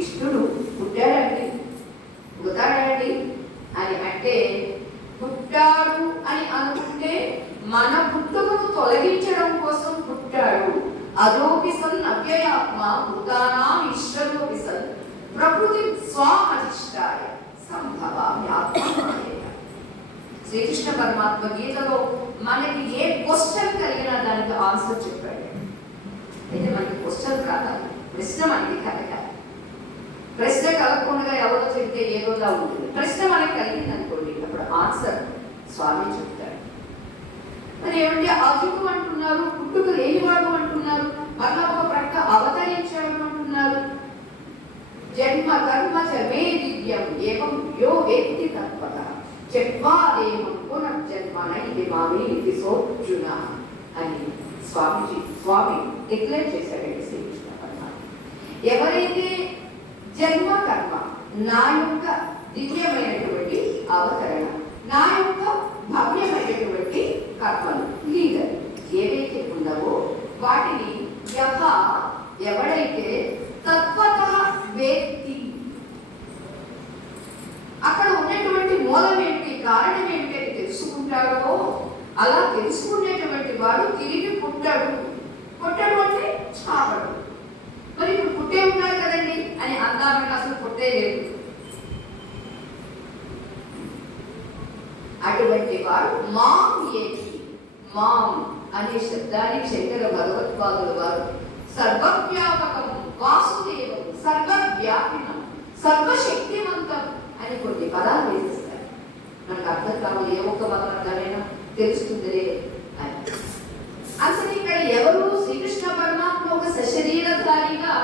కృష్ణుడు పుట్టాడండి, పుడతాడండి అని అంటే, పుట్టాడు అని అనుకుంటే మన పుట్టుకను తొలగించడం కోసం పుట్టాడు. అదోపి సన్ అవ్యయాత్మ భూతానాం ఈశ్వరోపి సన్ ప్రకృతి స్వామధిష్టాయ సంభవామ్యాత్మమాయేన. శ్రీకృష్ణ పరమాత్మ గీతలో మనకి ఏ క్వశ్చన్ కలిగినా దానికి ఆన్సర్ చెప్పాడు. అయితే మనకి క్వశ్చన్ కాదు, ప్రశ్న మనకి కలగాలి. ప్రశ్న కలగకుండా ఎవరో చెప్తే ఏదోలా ఉంటుంది. ప్రశ్న మనకి కలిగింది అనుకోండి, అప్పుడు ఆన్సర్ స్వామి చెప్తాడు. మరి ఏమంటే అజుడు అంటున్నారు, పుట్టుక లేనివాడు అంటున్నారు, మళ్ళా ఒక ప్రక్క అవతరించాడు అంటున్నారు. జన్మ కర్మ చ మే దివ్యం ఏవం యో వేత్తి తత్వతః చత్వారేమం పునర్జన్మనైతి మామి ఇది సోర్జున అని స్వామి డిక్లేర్ చేశాడండి శ్రీకృష్ణ పరమాత్మ. ఎవరైతే జన్మ కర్మ, నా యొక్క దివ్యమైనటువంటి అవతరణ, నా యొక్క భవ్యమైనటువంటి కర్మలు, లీగల్ ఏవైతే ఉన్నావో వాటిని ఎవడైతే తత్వతః వేత్తి, అక్కడ ఉన్నటువంటి మూలం ఏమిటి, కారణం ఏమిటి అని తెలుసుకుంటాడో, అలా తెలుసుకునేటువంటి వాడు తిరిగి పుట్టాడు. పుట్టాడు అంటే చావడు. మరి ఇప్పుడు పుట్టే ఉన్నారు కదండి అని అందామంటే అసలు పుట్టే లేదు. అటువంటి వాడు మాం ఏది, మాం అనే శబ్దానికి శంకర భగవత్పాదుల వారు సర్వవ్యాపకం వాసుదేవం సర్వవ్యాపినం సర్వశక్తివంతం అని కొన్ని పదాలు వేసిస్తారు. మనకు అర్థం కావాలి, ఏ ఒక్క పదాలైనా తెలుస్తుందిలే అని. అసలు ఇక్కడ ఎవరు శ్రీకృష్ణ పరమాత్మ ఒక సశరీరధారిగా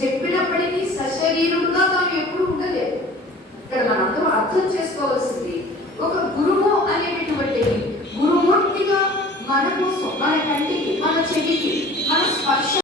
చెప్పినప్పటికీ సశరీరుడుగా తాను ఎప్పుడు ఉండలేదు. ఇక్కడ మనందరం అర్థం చేసుకోవాల్సింది, ఒక గురువు అనేటటువంటి